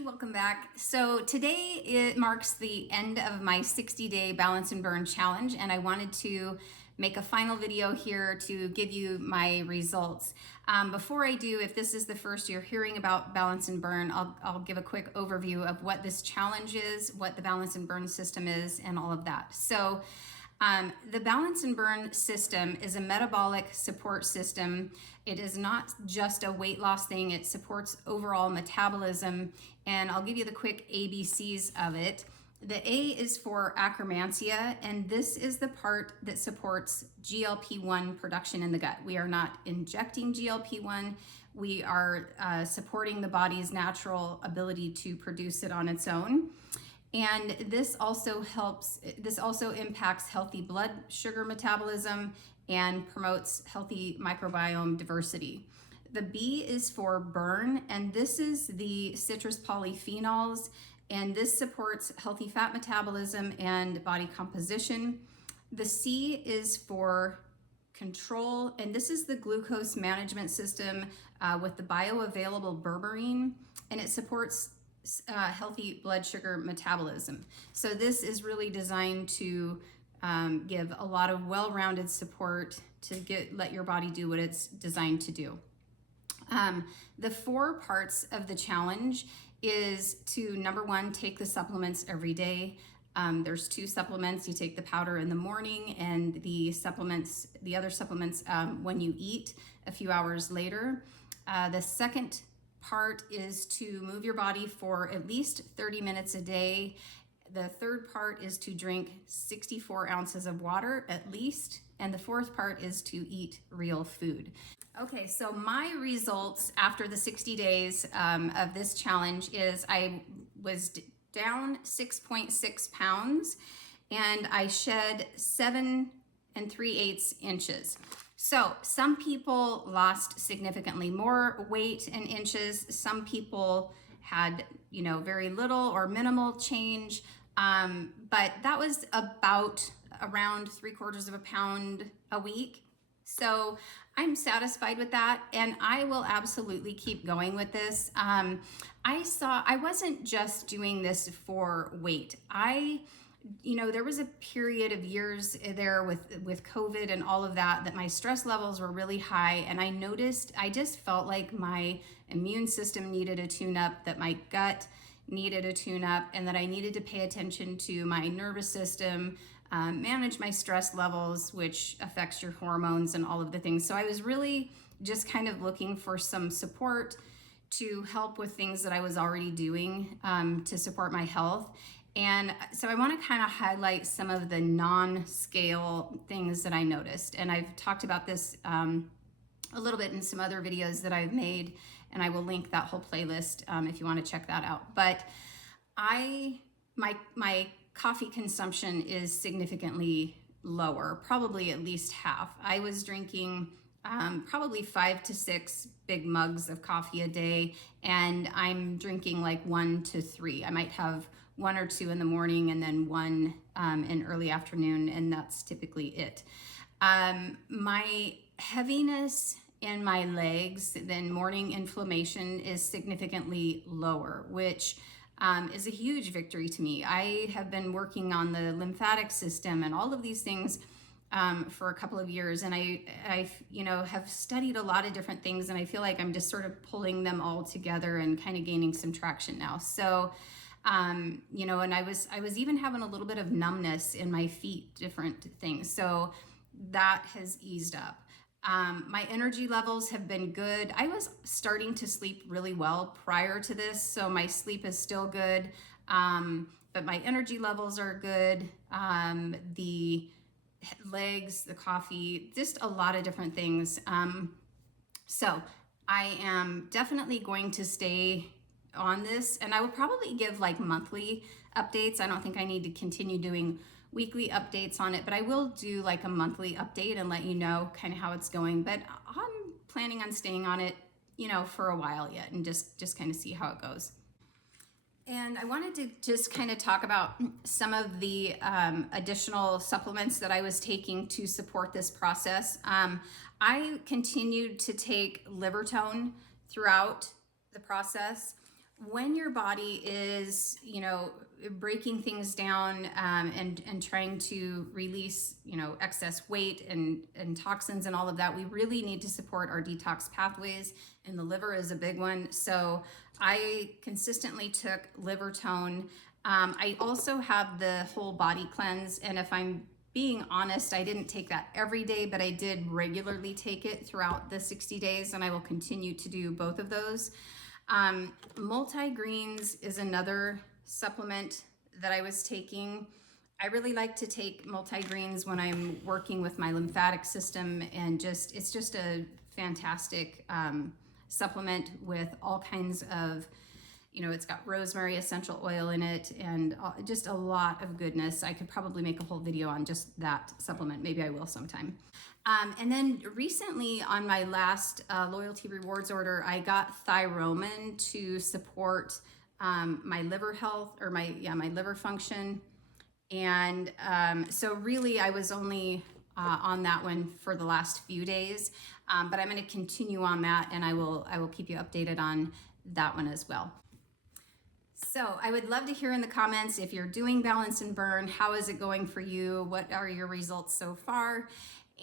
everybody, welcome back. So today it marks the end of my 60-day balance and burn challenge, and I wanted to make a final video here to give you my results. Before I do, if this is the first you're hearing about balance and burn, I'll give a quick overview of what this challenge is, what the balance and burn system is, and all of that. So the balance and burn system is a metabolic support system. It is not just a weight loss thing. It supports overall metabolism, and I'll give you the quick ABCs of it. The A is for akkermansia, and this is the part that supports GLP-1 production in the gut. We are not injecting GLP-1. We are supporting the body's natural ability to produce it on its own. And this also impacts healthy blood sugar metabolism and promotes healthy microbiome diversity. The B is for burn, and this is the citrus polyphenols, and this supports healthy fat metabolism and body composition. The C is for control, and this is the glucose management system with the bioavailable berberine, and it supports healthy blood sugar metabolism. So this is really designed to give a lot of well-rounded support to let your body do what it's designed to do. The 4 parts of the challenge is to, number 1, take the supplements every day. There's 2 supplements. You take the powder in the morning and the other supplements when you eat a few hours later. The second part is to move your body for at least 30 minutes a day. The third part is to drink 64 ounces of water at least. And the fourth part is to eat real food. Okay, so my results after the 60 days of this challenge is I was down 6.6 pounds and I shed 7 3/8 inches. So some people lost significantly more weight in inches. Some people had, very little or minimal change. But that was about around 3/4 pound a week. So I'm satisfied with that, and I will absolutely keep going with this. I wasn't just doing this for weight. There was a period of years there with COVID and all of that my stress levels were really high, and I just felt like my immune system needed a tune-up, that my gut needed a tune-up, and that I needed to pay attention to my nervous system, manage my stress levels, which affects your hormones and all of the things. So I was really just kind of looking for some support to help with things that I was already doing to support my health. And so I want to kind of highlight some of the non-scale things that I noticed. And I've talked about this a little bit in some other videos that I've made, and I will link that whole playlist if you want to check that out. But my coffee consumption is significantly lower, probably at least half. I was drinking probably 5 to 6 big mugs of coffee a day, and I'm drinking like 1 to 3. I might have 1 or 2 in the morning and then 1 in early afternoon, and that's typically it. My heaviness in my legs, then morning inflammation, is significantly lower, which is a huge victory to me. I have been working on the lymphatic system and all of these things for a couple of years, and I have studied a lot of different things, and I feel like I'm just sort of pulling them all together and kind of gaining some traction now. So and I was even having a little bit of numbness in my feet, different things. So that has eased up. My energy levels have been good. I was starting to sleep really well prior to this, so my sleep is still good, but my energy levels are good. The legs, the coffee, just a lot of different things. So I am definitely going to stay on this, and I will probably give like monthly updates. I don't think I need to continue doing weekly updates on it, but I will do like a monthly update and let you know kind of how it's going. But I'm planning on staying on it, for a while yet, and just kind of see how it goes. And I wanted to just kind of talk about some of the additional supplements that I was taking to support this process. I continued to take liver tone throughout the process. when your body is, breaking things down, and trying to release, excess weight and toxins and all of that, we really need to support our detox pathways, and the liver is a big one. So I consistently took liver tone. I also have the whole body cleanse, and if I'm being honest, I didn't take that every day, but I did regularly take it throughout the 60 days, and I will continue to do both of those. Multi-greens is another supplement that I was taking. I really like to take multi-greens when I'm working with my lymphatic system, and it's just a fantastic supplement with all kinds of, it's got rosemary essential oil in it, and just a lot of goodness. I could probably make a whole video on just that supplement. Maybe I will sometime. And then recently on my last loyalty rewards order, I got Thyromin to support my liver health, or my liver function. And so really I was only on that one for the last few days, but I'm going to continue on that, and I will keep you updated on that one as well. So I would love to hear in the comments if you're doing balance and burn. How is it going for you? What are your results so far?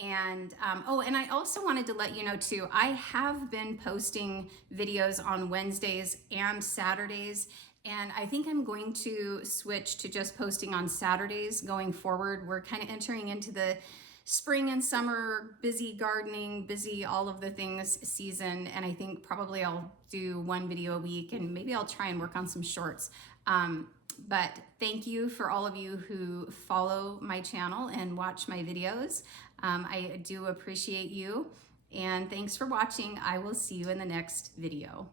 And and I also wanted to let you know too, I have been posting videos on Wednesdays and Saturdays, and I think I'm going to switch to just posting on Saturdays going forward. We're kind of entering into the spring and summer, busy gardening, busy all of the things season, and I think probably I'll do one video a week, and maybe I'll try and work on some shorts. But thank you for all of you who follow my channel and watch my videos. I do appreciate you, and thanks for watching. I will see you in the next video.